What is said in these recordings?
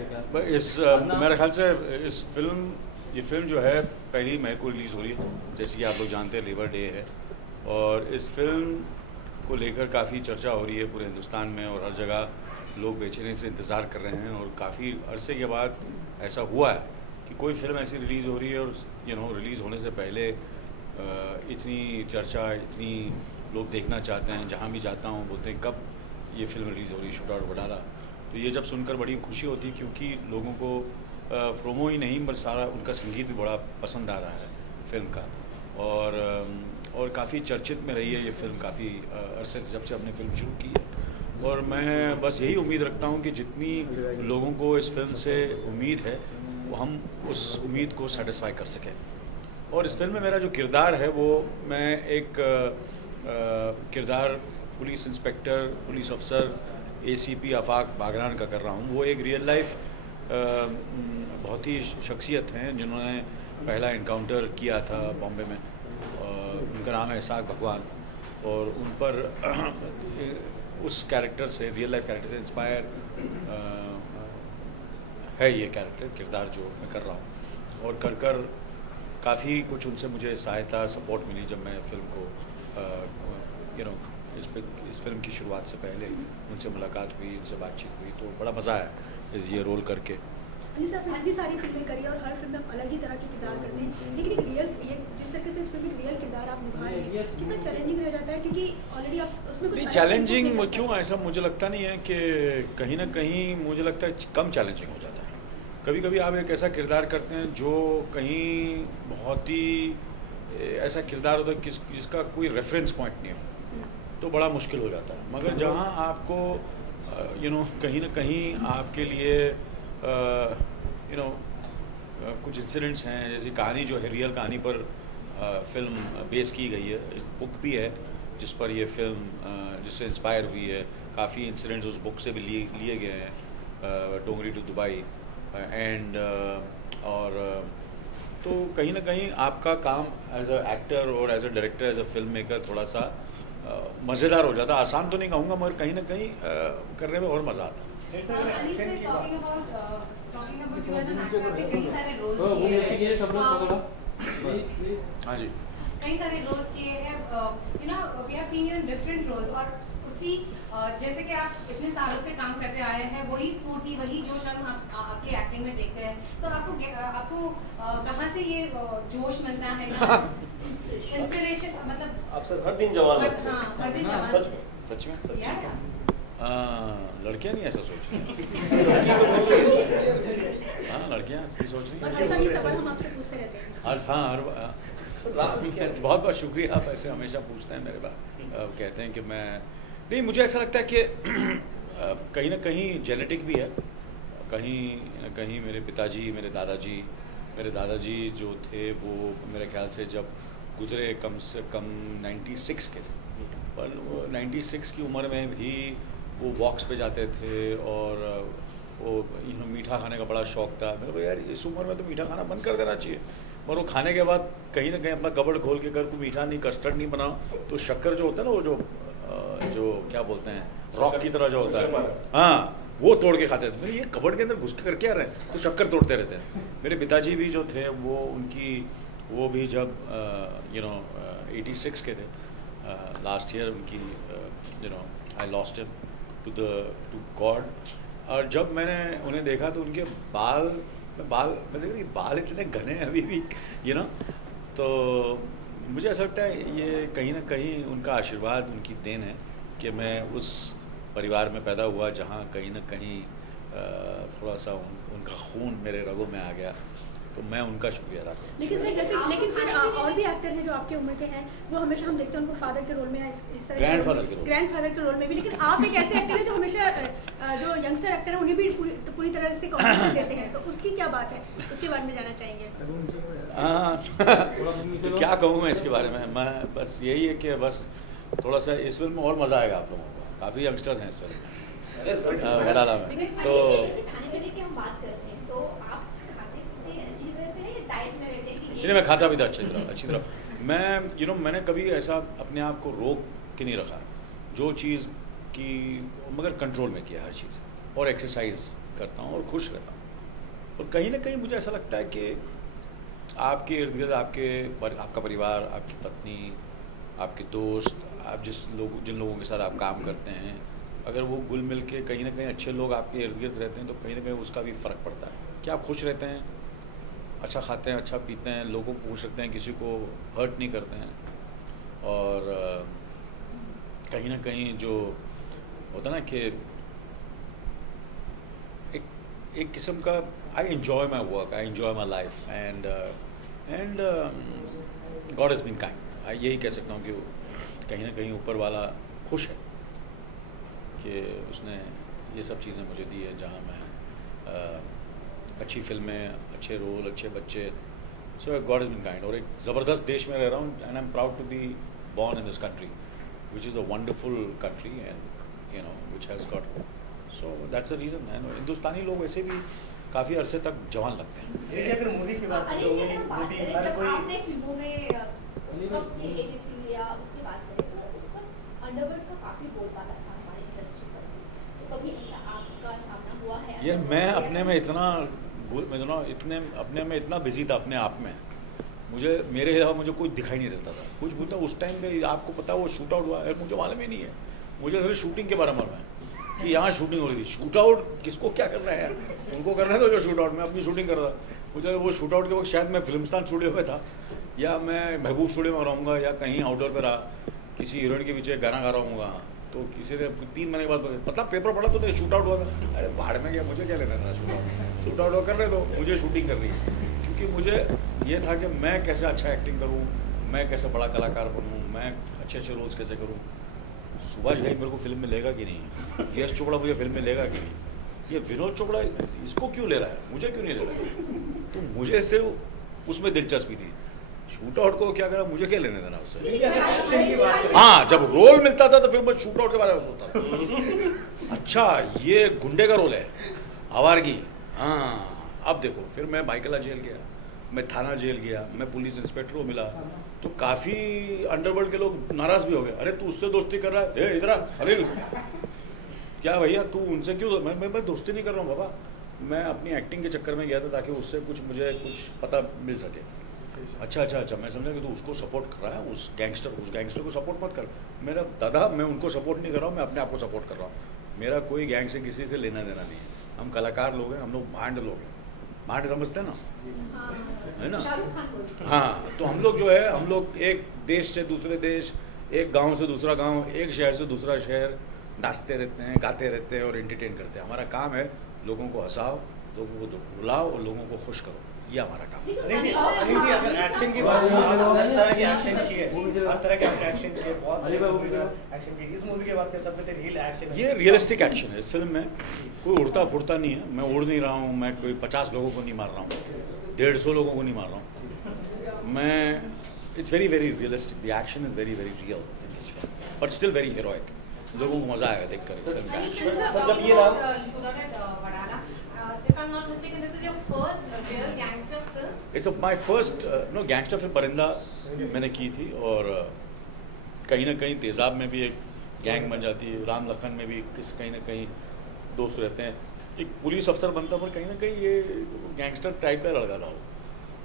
मेरे ख्याल से ये फिल्म जो है पहली मई को रिलीज़ हो रही है, जैसे कि आप लोग जानते हैं लेबर डे है। और इस फिल्म को लेकर काफ़ी चर्चा हो रही है पूरे हिंदुस्तान में, और हर जगह लोग बेचैनी से इंतज़ार कर रहे हैं। और काफ़ी अरसे के बाद ऐसा हुआ है कि कोई फिल्म ऐसी रिलीज़ हो रही है और रिलीज़ होने से पहले इतनी चर्चा, इतनी लोग देखना चाहते हैं। जहाँ भी जाता हूँ बोलते हैं कब ये फिल्म रिलीज़ हो रही है, शूट आउट डाला। तो ये जब सुनकर बड़ी खुशी होती है, क्योंकि लोगों को प्रोमो ही नहीं बल्कि सारा उनका संगीत भी बड़ा पसंद आ रहा है फिल्म का। और काफ़ी चर्चित में रही है ये फिल्म काफ़ी अरसे से, जब से हमने फिल्म शुरू की है। और मैं बस यही उम्मीद रखता हूँ कि जितनी लोगों को इस फिल्म से उम्मीद है वो हम उस उम्मीद को सेटिस्फाई कर सकें। और इस फिल्म में मेरा जो किरदार है वो मैं एक किरदार पुलिस इंस्पेक्टर, पुलिस अफसर ACP आफाक बागरान का कर रहा हूँ। वो एक रियल लाइफ बहुत ही शख्सियत हैं जिन्होंने पहला इनकाउंटर किया था बॉम्बे में। उनका नाम है इसाक भगवान, और उन पर उस कैरेक्टर से, रियल लाइफ कैरेक्टर से इंस्पायर है ये किरदार जो मैं कर रहा हूँ। और कर काफ़ी कुछ उनसे मुझे सहायता, सपोर्ट मिली जब मैं फिल्म को इस फिल्म की शुरुआत से पहले उनसे मुलाकात हुई, उनसे बातचीत हुई, तो बड़ा मज़ा आया ये रोल करके। अली साहब ने इतनी सारी फिल्में करी और हर फिल्म में अलग ही तरह के किरदार करते हैं, लेकिन ये जिस तरीके से इस फिल्म में रियल किरदार आप निभा रहे हैं कितना चैलेंजिंग रह जाता है, क्योंकि ऑलरेडी आप उसमें कुछ चैलेंजिंग क्यों, ऐसा मुझे लगता नहीं है कि कहीं ना कहीं मुझे लगता है कम चैलेंजिंग हो जाता है। कभी कभी आप एक ऐसा किरदार करते हैं जो कहीं बहुत ही ऐसा किरदार होता है जिसका कोई रेफरेंस पॉइंट नहीं है, तो बड़ा मुश्किल हो जाता है। मगर जहाँ आपको कहीं ना कहीं आपके लिए कुछ इंसिडेंट्स हैं, जैसी कहानी जो है रियल कहानी पर फिल्म बेस की गई है। एक बुक भी है जिस पर ये फिल्म जिससे इंस्पायर हुई है। काफ़ी इंसिडेंट्स उस बुक से भी लिए गए हैं, डोंगरी टू दुबई एंड और तो कहीं ना कहीं आपका काम एज अ एक्टर और as a director, as a film maker थोड़ा सा मज़ेदार हो जाता है। आसान तो नहीं कहूँगा, मगर कहीं ना कहीं करने में और मज़ा आता है। हाँ जी, कई सारे रोल्स किए हैं, we have seen you in different roles, और उसी जैसे कि आप इतने सालों से काम करते आए हैं, वही स्फूर्ति, वही जोश हम आपके एक्टिंग में देखते हैं। तो आपको कहाँ से ये जोश मिलता है, इंस्पिरेशन? मतलब आप सर हर दिन जवान लगते हैं। हाँ, हर दिन जवान। सच में लड़कियाँ नहीं ऐसा सोच रही। हाँ, लड़कियाँ ऐसी सोच रही हैं। हम आपसे पूछते रहते हैं। हाँ, बहुत बहुत शुक्रिया। आप ऐसे हमेशा पूछते हैं मेरे बात, कहते हैं कि मैं नहीं, मुझे ऐसा लगता है कि कहीं ना कहीं जेनेटिक भी है। कहीं ना कहीं मेरे पिताजी, मेरे दादाजी जो थे वो मेरे ख्याल से जब गुजरे कम से कम 96 के थे, पर 96 की उम्र में भी वो वॉक्स पे जाते थे और वो मीठा खाने का बड़ा शौक़ था। मेरे को यार इस उम्र में तो मीठा खाना बंद कर देना चाहिए, और वो खाने के बाद कहीं ना कहीं अपना कबर्ड खोल के कर, तू मीठा नहीं, कस्टर्ड नहीं बनाओ तो शक्कर जो होता है ना, वो जो क्या बोलते हैं, रॉक की तरह जो होता है, हाँ, वो तोड़ के खाते थे। मेरे ये कबर्ड के अंदर घुस के कर क्या रहे हैं, तो शक्कर तोड़ते रहते हैं। मेरे पिताजी भी जो थे वो भी जब 86 के थे, लास्ट ईयर उनकी I lost him to God. और जब मैंने उन्हें देखा तो उनके बाल मैं देख रही, बाल इतने घने हैं अभी भी, तो मुझे ऐसा लगता है ये कहीं ना कहीं उनका आशीर्वाद, उनकी देन है कि मैं उस परिवार में पैदा हुआ जहाँ कहीं ना कहीं थोड़ा सा उनका खून मेरे रगों में आ गया, तो मैं उनका शुक्रिया अदा करूँ। लेकिन सर और भी एक्टर हैं जो आपके उम्र के हैं, वो हमेशा हम देखते हैं उनको फादर के रोल में, इस तरह ग्रैंडफादर के रोल में भी। लेकिन आप एक ऐसे एक्टर हैं जो हमेशा जो यंगस्टर एक्टर हैं उन्हें भी पूरी तरह से कॉन्फिडेंस देते हैं, तो उसकी क्या बात है, उसके बारे में जानना चाहेंगे। तो क्या कहूँ मैं इसके बारे में, मैं बस यही है कि बस थोड़ा सा इस फिल्म में और मज़ा आएगा आप लोगों को। काफ़ी यंगस्टर्स हैं इस फिल्म वडाला में, तो मैं खाता भी था अच्छी तरह। मैंने कभी ऐसा अपने आप को रोक के नहीं रखा, जो चीज़ की, मगर कंट्रोल में किया हर चीज़, और एक्सरसाइज करता हूँ और खुश रहता हूँ। और कहीं ना कहीं मुझे ऐसा लगता है कि आपके इर्द गिर्द आपका परिवार, आपकी पत्नी, आपके दोस्त, आप जिन लोगों के साथ आप काम करते हैं, अगर वो घुल मिल के कहीं ना कहीं अच्छे लोग आपके इर्द गिर्द रहते हैं तो कहीं ना कहीं उसका भी फ़र्क पड़ता है कि आप खुश रहते हैं, अच्छा खाते हैं, अच्छा पीते हैं, लोगों को पूछ सकते हैं, किसी को हर्ट नहीं करते हैं। और कहीं ना कहीं जो होता है ना कि एक किस्म का I enjoy my work, I enjoy my life and God is been kind. यही कह सकता हूँ कि कहीं ना कहीं ऊपर वाला खुश है कि उसने ये सब चीज़ें मुझे दी है, जहाँ मैं अच्छी फिल्में, अच्छे रोल, अच्छे बच्चे, so God is been kind. और एक ज़बरदस्त देश में रह रहा हूँ and I am proud to be born in this country, which is a wonderful country and which has got, so that's the reason। and हिंदुस्तानी लोग वैसे भी काफ़ी अरसे तक जवान लगते हैं। अगर मूवी की बात करें, जब आपने फिल्मों में उस वक्त के एडिटिंग या उसकी बात करें तो उस वक्त अंडरवर्ल्ड का काफ़ी बोलबाला था हमारी इंडस्ट्री पर, तो कभी ऐसा आपका सामना हुआ है? ये मैं अपने में इतना बिजी था अपने आप में, मेरे अलावा मुझे कुछ दिखाई नहीं देता था। कुछ बोलता उस टाइम पे आपको पता है वो शूट आउट हुआ है, मुझे मालूम ही नहीं है। मुझे सिर्फ शूटिंग के बारे में मालूम है कि यहाँ शूटिंग हो रही थी। शूट आउट किसको क्या करना है यार, उनको करना था जो शूट आउट, मैं अपनी शूटिंग कर रहा था। मुझे वो शूट आउट के वक्त शायद मैं फिल्मस्तान स्टूडियो में था या मैं महबूब स्टूडियो में रहूँगा या कहीं आउटडोर पर रहा, किसी हीरोइन के पीछे गाना गा रहा हूँगा, तो किसी ने 3 महीने के बाद पता पेपर पढ़ा तो शूट आउट हुआ था। अरे बाहर में गया, मुझे क्या लेना था शूट आउट कर रहे तो मुझे शूटिंग कर रही है, क्योंकि मुझे ये था कि मैं कैसे अच्छा एक्टिंग करूं, मैं कैसे बड़ा कलाकार बनूं, मैं अच्छे अच्छे रोल्स कैसे करूं। सुभाष घई मेरे को फिल्म में लेगा कि नहीं, यश चोपड़ा मुझे फिल्म में लेगा कि नहीं, ये विनोद चोपड़ा इसको क्यों ले रहा है, मुझे क्यों नहीं ले रहा है। तो मुझे सिर्फ उसमें दिलचस्पी थी, शूट आउट को क्या करा, मुझे क्या लेने देना उससे। हाँ, जब रोल मिलता था तो फिर मैं शूट आउट के बारे में सोचता था। अच्छा ये गुंडे का रोल है, आवारगी, हाँ अब देखो। फिर मैं बाइकला जेल गया, मैं थाना जेल गया, मैं पुलिस इंस्पेक्टर को मिला, तो काफ़ी अंडरवर्ल्ड के लोग नाराज़ भी हो गए। अरे तू उससे दोस्ती कर रहा है, इधर अनिल, क्या भैया तू उनसे क्यों? मैं दोस्ती नहीं कर रहा हूँ बाबा, मैं अपनी एक्टिंग के चक्कर में गया था ताकि उससे मुझे कुछ पता मिल सके। अच्छा, मैं समझा कि तू उसको सपोर्ट कर रहा है, उस गैंगस्टर को सपोर्ट मत कर। मेरा दादा, मैं उनको सपोर्ट नहीं कर रहा हूँ, मैं अपने आप को सपोर्ट कर रहा हूँ। मेरा कोई गैंग से किसी से लेना देना नहीं है। हम कलाकार लोग हैं, हम लोग भांड लोग हैं, भांड समझते हैं ना, है ना। हाँ, तो हम लोग जो है, हम लोग एक देश से दूसरे देश, एक गांव से दूसरा गांव, एक शहर से दूसरा शहर नाचते रहते हैं, गाते रहते हैं और एंटरटेन करते हैं। हमारा काम है लोगों को हंसाओ, लोगों को रुलाओ और लोगों को खुश करो, ये हमारा काम है। अनिल जी, अगर एक्शन की बात करें, हर तरह की एक्शन किए, हर तरह के एक्शन किए, बहुत एक्शन किए। इस मूवी के बाद सब कहते हैं रियल एक्शन, ये रियलिस्टिक एक्शन है। इस फिल्म में कोई उड़ता फुड़ता नहीं है, मैं उड़ नहीं रहा हूँ, मैं कोई 50 लोगों को नहीं मार रहा हूँ, 150 लोगों को नहीं मार रहा हूँ मैं। It's very very realistic, the action is very very real in this film, but still very heroic. लोगों को मजा आएगा देखकर इस फिल्म का। जब ये नाम if I'm not mistaken, this is your first real gangster film? It's my first gangster film परिंदा मैंने की थी, और कहीं ना कहीं तेजाब में भी एक गैंग बन जाती है, राम लखन में भी कहीं ना कहीं दोस्त रहते हैं, एक पुलिस अफसर बनता, पर कहीं ना कहीं ये गैंगस्टर टाइप का लड़का था वो।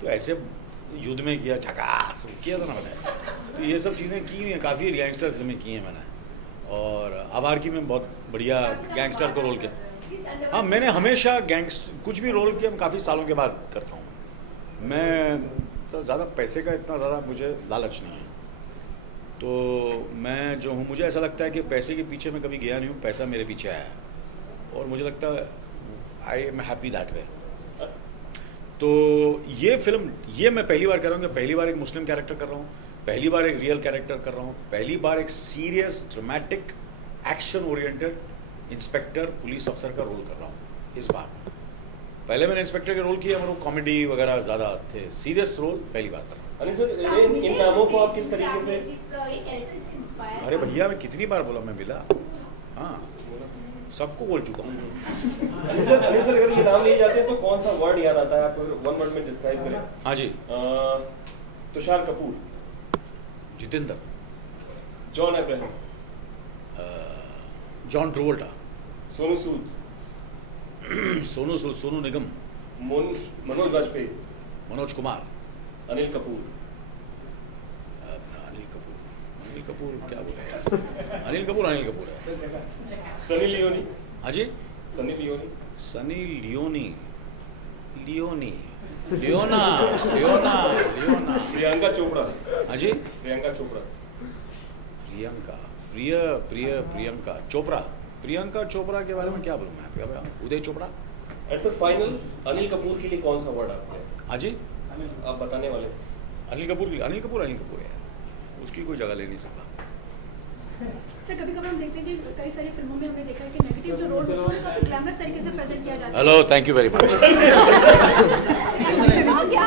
तो ऐसे युद्ध में किया, झकास किया था ना मैंने, तो ये सब चीज़ें की हैं, काफ़ी गैंगस्टर फिल्में की हैं मैंने। और आवारगी में बहुत बढ़िया गैंगस्टर को रोल किया। हाँ, मैंने हमेशा कुछ भी रोल किया मैं काफ़ी सालों के बाद करता हूँ। मैं तो ज़्यादा पैसे का इतना ज़्यादा मुझे लालच नहीं है, तो मैं जो हूँ, मुझे ऐसा लगता है कि पैसे के पीछे मैं कभी गया नहीं हूँ, पैसा मेरे पीछे आया है, और मुझे लगता है I am happy that way. तो ये फिल्म, ये मैं पहली बार कर रहा हूँ कि पहली बार एक मुस्लिम कैरेक्टर कर रहा हूँ, पहली बार एक रियल कैरेक्टर कर रहा हूँ, पहली बार एक serious dramatic action oriented inspector police अफसर का रोल कर रहा हूँ इस बार। पहले मैंने इंस्पेक्टर के रोल किया, मेरे को कॉमेडी वगैरह ज़्यादा थे, सीरियस रोल पहली बार कर रहा हूँ। अनिल सर, इन नामों को आप किस तरीके से? अरे भैया, मैं कितनी बार बोला, मैं मिला, हाँ सबको बोल चुका हूँ। अनिल सर, अगर ये नाम लिए जाते हैं तो कौन सा वर्ड याद आता है आपको, वन वर्ड में डिस्क्राइब करें? हाँ जी, तुषार कपूर, जितेंद्र, जॉन अब्राहम, जॉन ट्रेवोल्टा, सोनू सूद, सोनू निगम, मनोज वाजपेयी, मनोज कुमार, अनिल कपूर क्या बोले यार? अनिल कपूर है। सनी लियोनी। हाँ जी, सनी लियोनी, सनी लियोना। प्रियंका चोपड़ा। हाँ जी, प्रियंका चोपड़ा। प्रियंका चोपड़ा के बारे में क्या बोलूँ मैं? उदय चोपड़ा। एंड फिर फाइनल अनिल कपूर के लिए कौन सा वर्ड आपने? हाँ जी, आप बताने वाले? अनिल कपूर है, उसकी कोई जगह ले नहीं सकता। सर कभी कभी हम देखते हैं कि कई सारी फिल्मों में हमने देखा है कि नेगेटिव जो रोल होते हैं काफी ग्लैमरस तरीके से प्रेजेंट किया जाता है। Hello, thank you very much. क्या